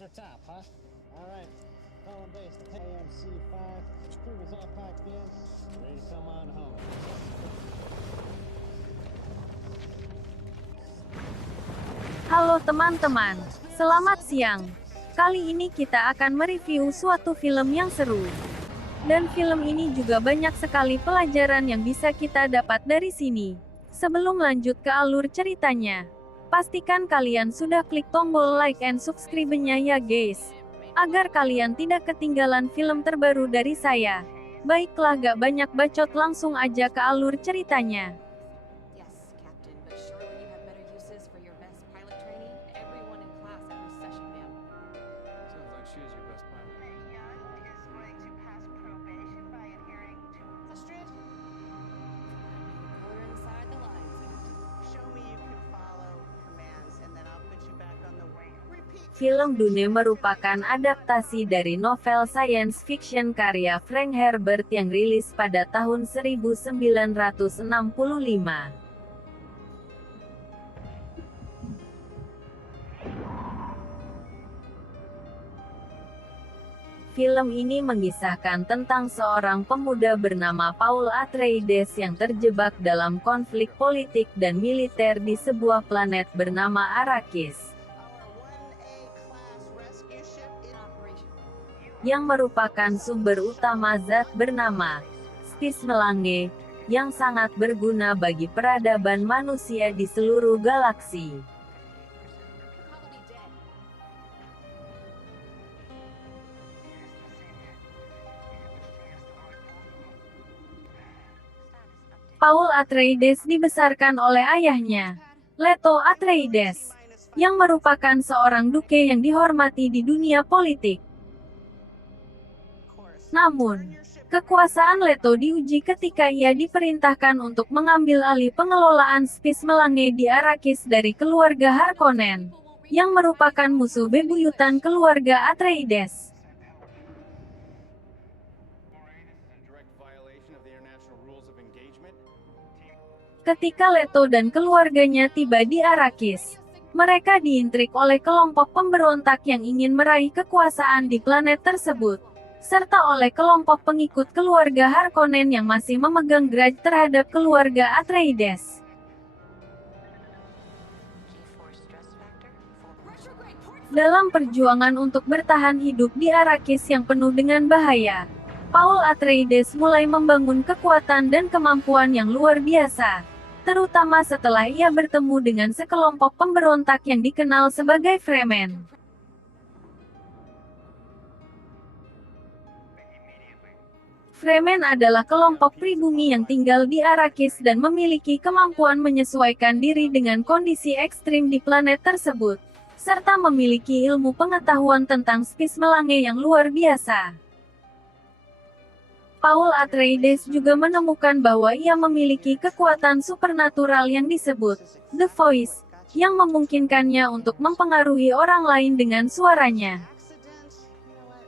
How's your top, huh? All right. Calling base to AMC5. Crew is all packed in. Ready to come on home. Halo teman-teman, selamat siang. Kali ini kita akan mereview suatu film yang seru. Dan film ini juga banyak sekali pelajaran yang bisa kita dapat dari sini. Sebelum lanjut ke alur ceritanya, pastikan kalian sudah klik tombol like and subscribe-nya ya guys. Agar kalian tidak ketinggalan film terbaru dari saya. Baiklah, gak banyak bacot, langsung aja ke alur ceritanya. Yes, Captain, but surely you have better uses for your best pilot training. Everyone in class every session, ma'am. Sounds like she is your best pilot. Young is going to pass probation by adhering to Astrid. Color inside the lines, Captain. Show me you can follow commands, and then I'll put you back on the way. Repeat. Film Dune merupakan adaptasi dari novel science fiction karya Frank Herbert yang rilis pada tahun 1965. Film ini mengisahkan tentang seorang pemuda bernama Paul Atreides yang terjebak dalam konflik politik dan militer di sebuah planet bernama Arrakis, Our 1A class rescue ship in Operation. yang merupakan sumber utama zat bernama spis melange, yang sangat berguna bagi peradaban manusia di seluruh galaksi. Probably dead. Paul Atreides dibesarkan oleh ayahnya, Leto Atreides, yang merupakan seorang duke yang dihormati di dunia politik. course. Namun, kekuasaan Leto diuji ketika ia diperintahkan untuk mengambil alih pengelolaan spis melange di Arrakis dari keluarga Harkonnen, yang merupakan musuh bebuyutan keluarga Atreides. In direct violation of the international rules of engagement. Ketika Leto dan keluarganya tiba di Arrakis, mereka diintrik oleh kelompok pemberontak yang ingin meraih kekuasaan di planet tersebut, serta oleh kelompok pengikut keluarga Harkonnen yang masih memegang grudge terhadap keluarga Atreides. G-force stress factor 4. Retrograde port. Dalam perjuangan untuk bertahan hidup di Arrakis yang penuh dengan bahaya, Paul Atreides mulai membangun kekuatan dan kemampuan yang luar biasa, terutama setelah ia bertemu dengan sekelompok pemberontak yang dikenal sebagai Fremen. Fremen adalah kelompok pribumi yang tinggal di Arrakis dan memiliki kemampuan menyesuaikan diri dengan kondisi ekstrim di planet tersebut, serta memiliki ilmu pengetahuan tentang spis melange yang luar biasa. Paul Atreides juga menemukan bahwa ia memiliki kekuatan supernatural yang disebut The Voice, yang memungkinkannya untuk mempengaruhi orang lain dengan suaranya. Accidents. You know what?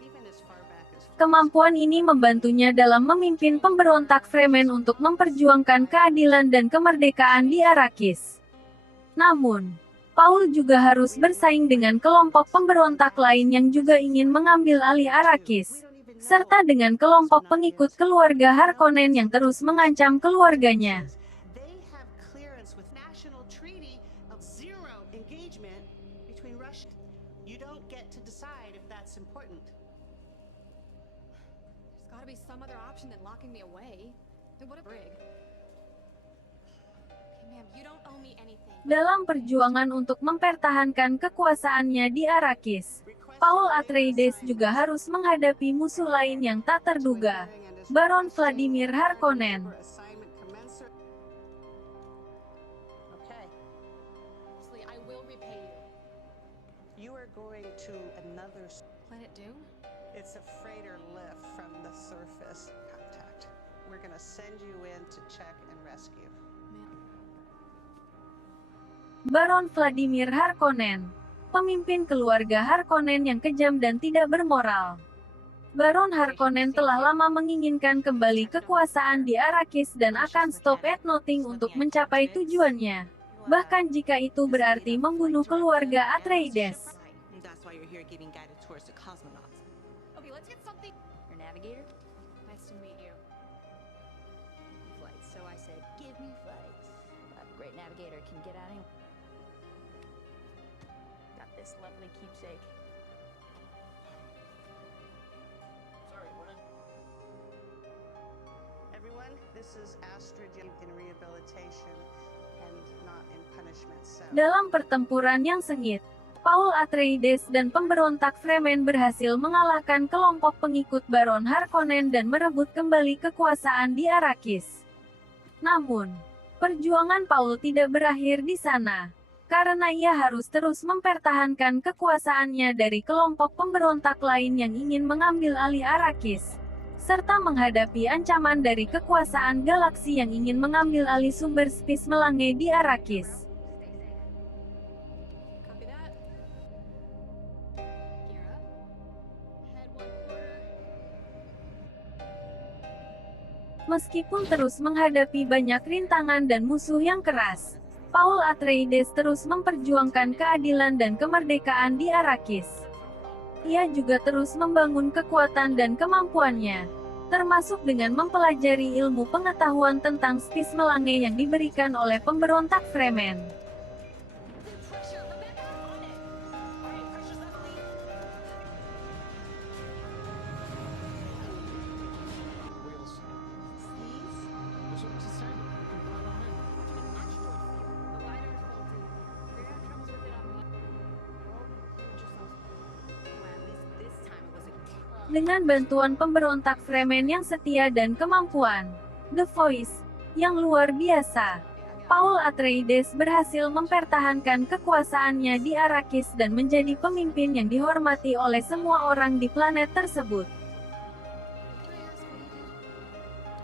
Even as far back as Kemampuan ini membantunya dalam memimpin pemberontak Fremen untuk memperjuangkan keadilan dan kemerdekaan di Arrakis. Namun, Paul juga harus bersaing dengan kelompok pemberontak lain yang juga ingin mengambil alih Arrakis, serta dengan kelompok pengikut keluarga Harkonnen yang terus mengancam keluarganya. they have clearance with national treaty of zero engagement between Russia. You don't get to decide if that's important. There's gotta be some other option than locking me away. And what a brig. Okay, ma'am, you don't owe me anything. Dalam perjuangan untuk mempertahankan kekuasaannya di Arrakis, Paul Atreides juga harus menghadapi musuh lain yang tak terduga, Baron Vladimir Harkonnen. For assignment commensurate. Okay. Honestly, I will repay you. You are going to another. Planet Dune? It's a freighter lift from the surface. Contact. We're gonna send you in to check and rescue. Ma'am. Baron Vladimir Harkonnen, pemimpin keluarga Harkonnen yang kejam dan tidak bermoral. Baron Harkonnen telah lama menginginkan kembali kekuasaan di Arrakis dan akan stop at nothing untuk mencapai tujuannya, bahkan jika itu berarti membunuh keluarga Atreides. That's why you're here giving guided tours to cosmonauts. Okay, let's get something. Your navigator? Nice to meet you. Flights. So I said, give me flights. A great navigator can get out anywhere. Got this lovely keepsake. Sorry, what is... Everyone, this is Astrid in rehabilitation and not in punishment. So. Dalam pertempuran yang sengit, Paul Atreides dan pemberontak Fremen berhasil mengalahkan kelompok pengikut Baron Harkonnen dan merebut kembali kekuasaan di Arrakis. Namun, perjuangan Paul tidak berakhir di sana, karena ia harus terus mempertahankan kekuasaannya dari kelompok pemberontak lain yang ingin mengambil alih Arrakis, serta menghadapi ancaman dari kekuasaan galaksi yang ingin mengambil alih sumber spes Melange di Arrakis. Copy that. Gear up. Head 1/4. Meskipun terus menghadapi banyak rintangan dan musuh yang keras, Paul Atreides terus memperjuangkan keadilan dan kemerdekaan di Arrakis. Ia juga terus membangun kekuatan dan kemampuannya, termasuk dengan mempelajari ilmu pengetahuan tentang spes Melange yang diberikan oleh pemberontak Fremen. Pressure, Rebecca, on it. All right, pressure's up, Lee. Wheels. Sneeze? That's what she said. You can fly on in. The lidar's faulty. We're gonna have troubles with it on the... Well, hold yourself. Well, at least this time it was a... Dengan bantuan pemberontak Fremen yang setia dan kemampuan The Voice yang luar biasa, Paul Atreides berhasil mempertahankan kekuasaannya di Arrakis dan menjadi pemimpin yang dihormati oleh semua orang di planet tersebut. Can I ask what you did?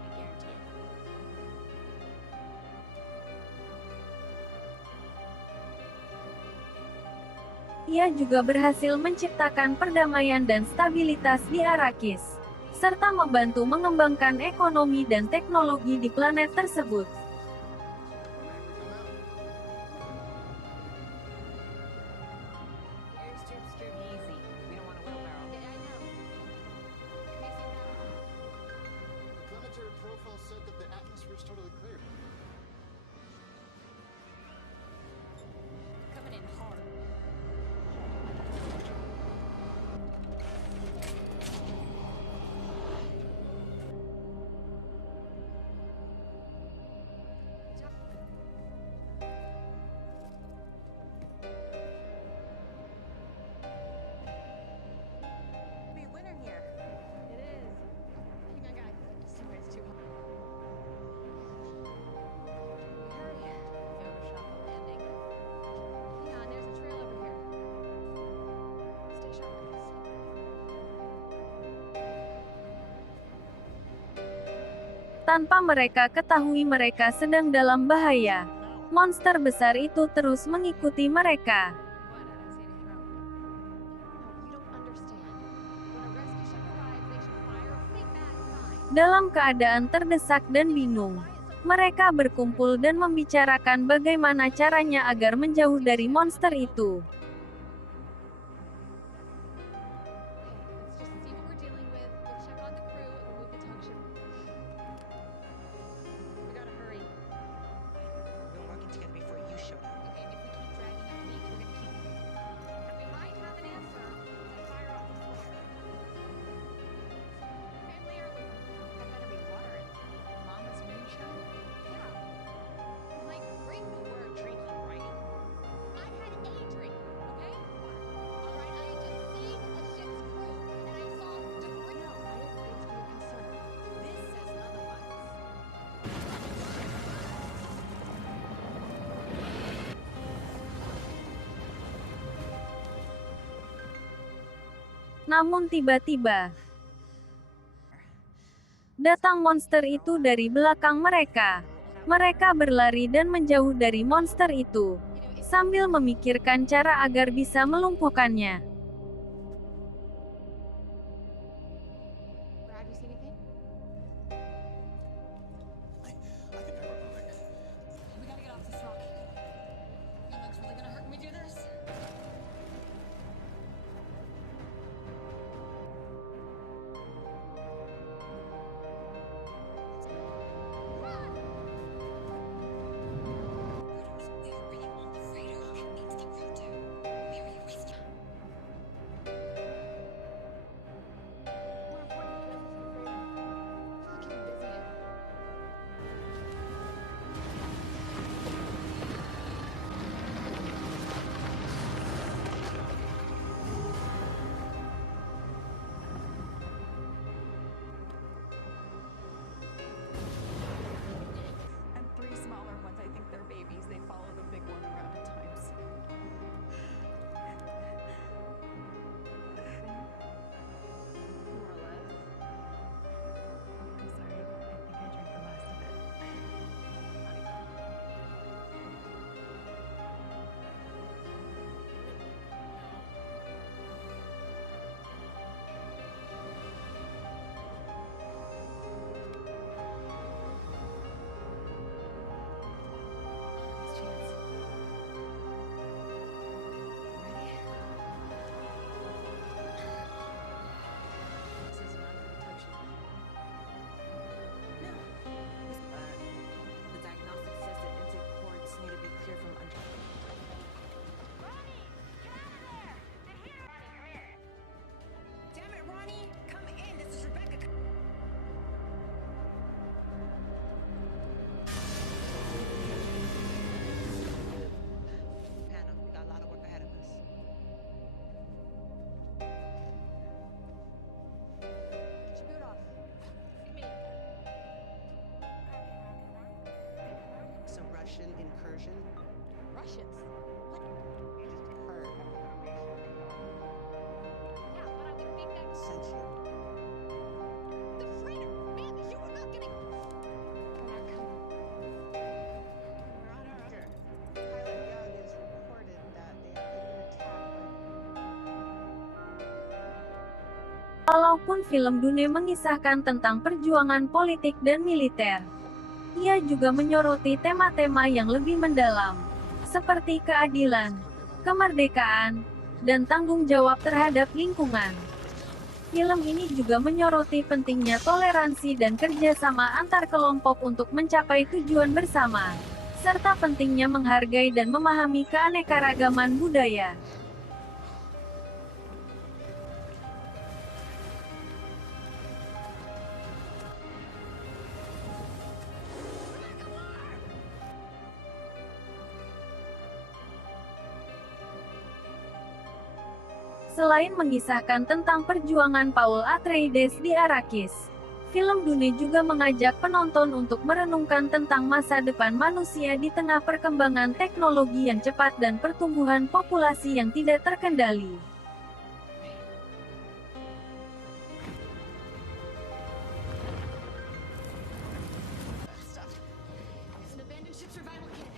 I guarantee it. Ia juga berhasil menciptakan perdamaian dan stabilitas di Arrakis, serta membantu mengembangkan ekonomi dan teknologi di planet tersebut. Airstrip's too easy. We don't want a wheelbarrow. Yeah, I know. Facing that. The planetary profile said that the atmosphere is totally clear. Coming in hard. Be a winner here. It is. Hang on, guys. Sorry, it's too hot. Hurry. Photoshop a landing. Hang on, there's a trail over here. Stay sharp, guys. Tanpa mereka ketahui mereka sedang dalam bahaya. Monster besar itu terus mengikuti mereka. What? I don't see anything wrong. No, you don't understand. When a rescue ship arrives, they should fire a fleet back sign. Dalam keadaan terdesak dan bingung, mereka berkumpul dan membicarakan bagaimana caranya agar menjauh dari monster itu. Okay, let's just see what we're dealing with. We'll check on the crew and we'll move the tug ship. We gotta hurry. We've been working together before you showed up. Okay, if we keep dragging our feet, we're gonna keep. And we might have an answer to fire off the flare. Family heirloom. That better be water in Mama's moonshine. Yeah. Like, drink the word drinking, right? I had a drink, okay? All right, I just saved a ship's crew and I saw debris. No, I didn't raise your concern. This says otherwise. Namun tiba-tiba, datang monster itu dari belakang mereka. Mereka berlari dan menjauh dari monster itu, sambil memikirkan cara agar bisa melumpuhkannya. Brad, you see anything? I think I broke my leg. We gotta get off this rock. Your leg's really gonna hurt when we do this. Russian incursion. Russians. What? You just heard information Yeah, but I would make that sent you. the freighter. Man, you were not getting. We're not coming. We're on our own. Pilot Young has reported that they have been attacked by Walaupun film Dune mengisahkan tentang perjuangan politik dan militer, ia juga menyoroti tema-tema yang lebih mendalam, seperti keadilan, kemerdekaan, dan tanggung jawab terhadap lingkungan. Film ini juga menyoroti pentingnya toleransi dan kerjasama antar kelompok untuk mencapai tujuan bersama, serta pentingnya menghargai dan memahami keanekaragaman budaya. Selain mengisahkan tentang perjuangan Paul Atreides di Arrakis, film Dune juga mengajak penonton untuk merenungkan tentang masa depan manusia di tengah perkembangan teknologi yang cepat dan pertumbuhan populasi yang tidak terkendali. Stuff. It's an abandoned ship survival kit.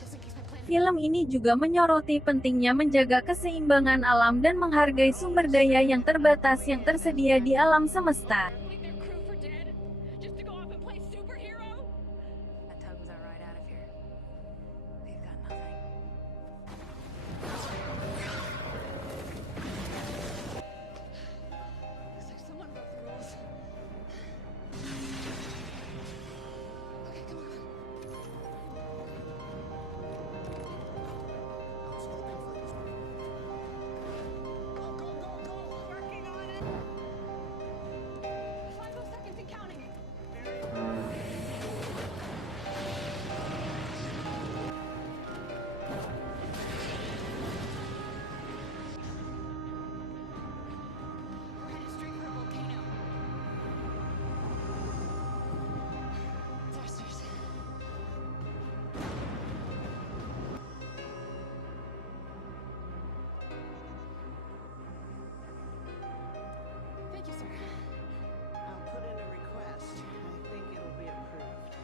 Just in case my plan. Film ini juga menyoroti pentingnya menjaga keseimbangan alam dan menghargai sumber daya yang terbatas yang tersedia di alam semesta. Leave their crew for dead? Just to go off and play superhero? That tug was our ride out of here. We've got nothing. Looks like someone broke the rules. Okay, come on. I'm scoping for this one. Go, go, go, go! working on it. 5 more seconds and counting. We're headed straight for a volcano. Thrusters. Thank you, sir. I'll put in a request. I think it'll be approved.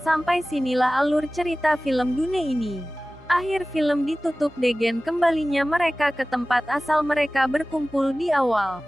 Sampai sinilah alur cerita film Dune ini. Akhir film ditutup dengan kembalinya mereka ke tempat asal mereka berkumpul di awal.